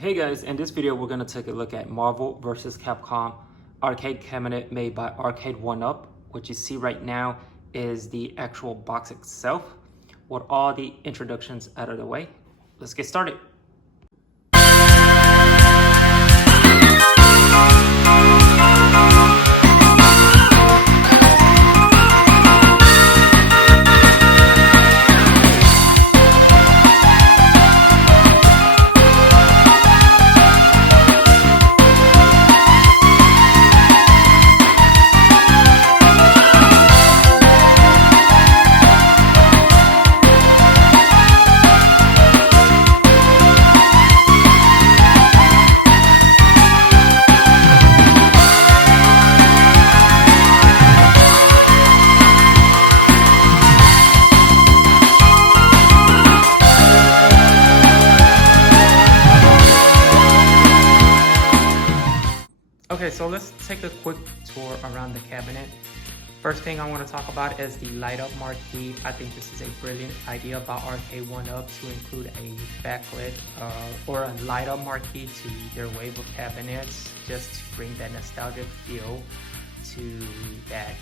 Hey guys, in this video we're going to take a look at Marvel vs. Capcom arcade cabinet made by Arcade 1UP. What you see right now is the actual box itself with all the introductions out of the way. Let's get started. Okay, so let's take a quick tour around the cabinet. First thing I want to talk about is the light up marquee. I think this is a brilliant idea by Arcade 1UP to include a backlit or a light up marquee to their wave of cabinets, just to bring that nostalgic feel to that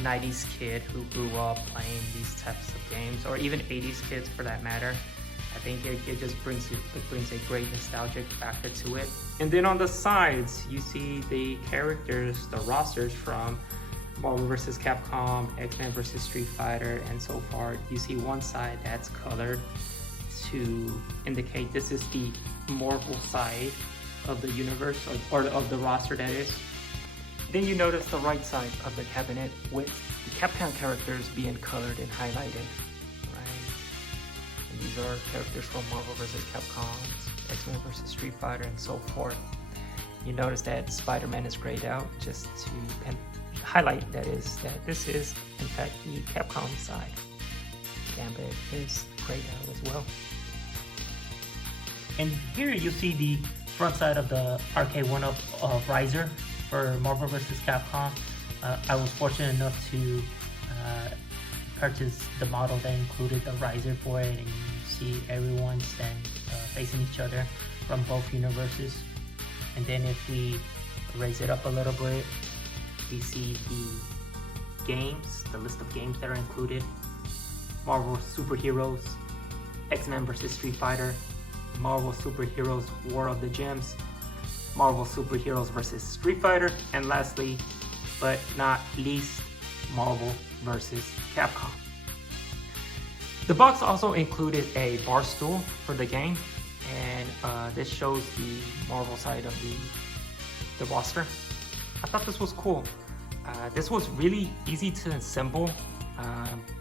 90s kid who grew up playing these types of games, or even 80s kids for that matter. I think it just brings a great nostalgic factor to it. And then on the sides, you see the characters, the rosters from Marvel vs. Capcom, X-Men vs. Street Fighter, and so far. You see one side that's colored to indicate this is the Marvel side of the universe, or of the roster that is. Then you notice the right side of the cabinet with the Capcom characters being colored and highlighted. These are characters from Marvel vs. Capcom, X-Men vs. Street Fighter, and so forth. You notice that Spider-Man is grayed out just to highlight that this is in fact the Capcom side. Gambit is grayed out as well. And here you see the front side of the Arcade 1UP riser for Marvel vs. Capcom. I was fortunate enough to purchase the model that included the riser for it, and you see everyone facing each other from both universes. And then if we raise it up a little bit, we see the games, the list of games that are included: Marvel Superheroes, X-Men vs. Street Fighter, Marvel Superheroes War of the Gems, Marvel Superheroes vs. Street Fighter, and lastly but not least, Marvel vs. Capcom. The box also included a bar stool for the game, and this shows the Marvel side of the roster. I thought this was cool. This was really easy to assemble.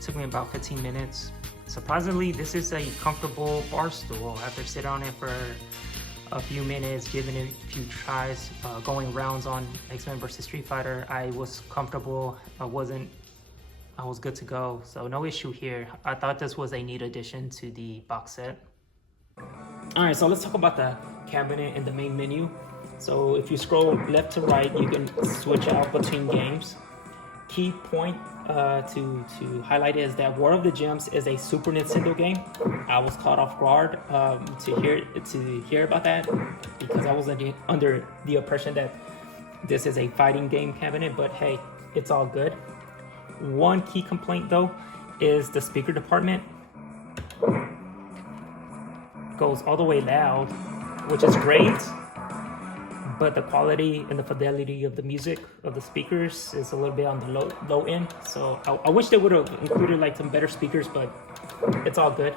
Took me about 15 minutes. Surprisingly, this is a comfortable bar stool. After sitting on it for a few minutes, giving it a few tries, going rounds on X-Men vs. Street Fighter, I was comfortable. I was good to go, so no issue here. I thought this was a neat addition to the box set. Alright, so let's talk about the cabinet in the main menu. So if you scroll left to right, you can switch out between games. Key point to highlight is that War of the Gems is a Super Nintendo game. I was caught off guard to hear about that, because I was under the impression that this is a fighting game cabinet, but hey, it's all good. One key complaint though is the speaker department. Goes all the way loud, which is great, but the quality and the fidelity of the music of the speakers is a little bit on the low end. So I wish they would have included like some better speakers, but it's all good.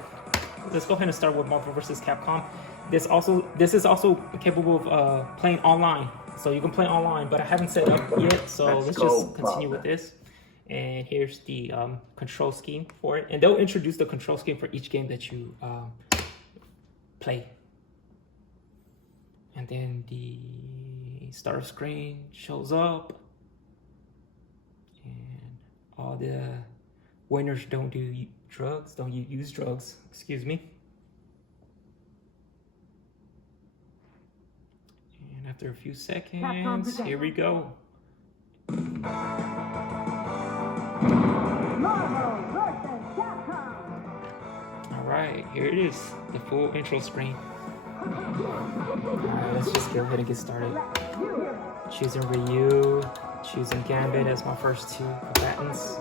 Let's go ahead and start with Marvel vs. Capcom. This is also capable of playing online, so you can play online, but I haven't set up yet, so let's just continue with this. And here's the control scheme for it, and they'll introduce the control scheme for each game that you play. And then the start screen shows up, and all the winners don't use drugs, excuse me. And after a few seconds, here we go. Alright, here it is, the full intro screen. Alright, let's just go ahead and get started. Choosing Ryu, choosing Gambit as my first two combatants.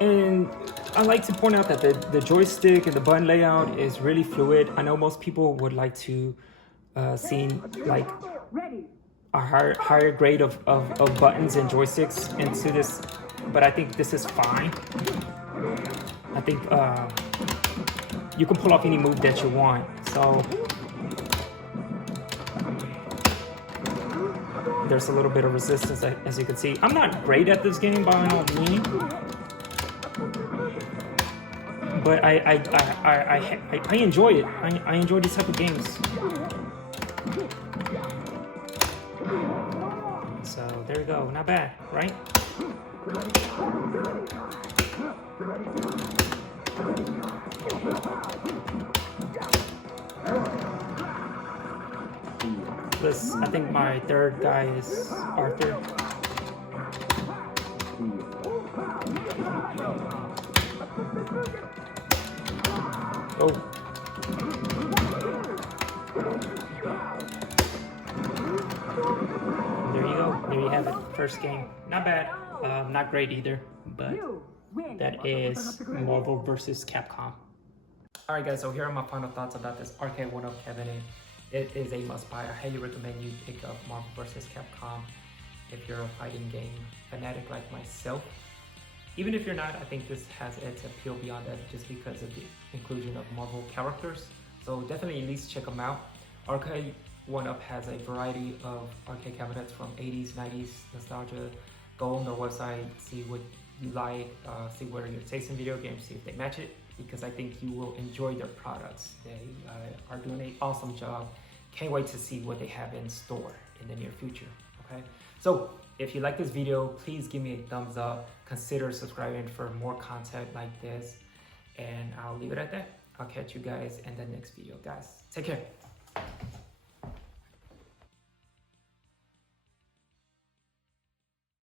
And I like to point out that the joystick and the button layout is really fluid. I know most people would like to see like a higher grade of buttons and joysticks into this, but I think this is fine. I think you can pull off any move that you want. So there's a little bit of resistance, as you can see. I'm not great at this game by no means, but I enjoy it. I enjoy these type of games. So there we go. Not bad, right? This, I think my third guy is Arthur. Oh. There you go. There you have it. First game. Not bad. Not great either, but that is Marvel vs. Capcom. Alright guys, so here are my final thoughts about this arcade 1-up cabinet. It is a must-buy. I highly recommend you pick up Marvel vs. Capcom if you're a fighting game fanatic like myself. Even if you're not, I think this has its appeal beyond that just because of the inclusion of Marvel characters. So definitely at least check them out. Arcade 1-up has a variety of arcade cabinets from 80s, 90s nostalgia. Go on their website, see what you like, see where your taste in video games, see if they match it, because I think you will enjoy their products. They are doing an awesome job. Can't wait to see what they have in store in the near future, okay? So if you like this video, please give me a thumbs up. Consider subscribing for more content like this. And I'll leave it at that. I'll catch you guys in the next video, guys. Take care.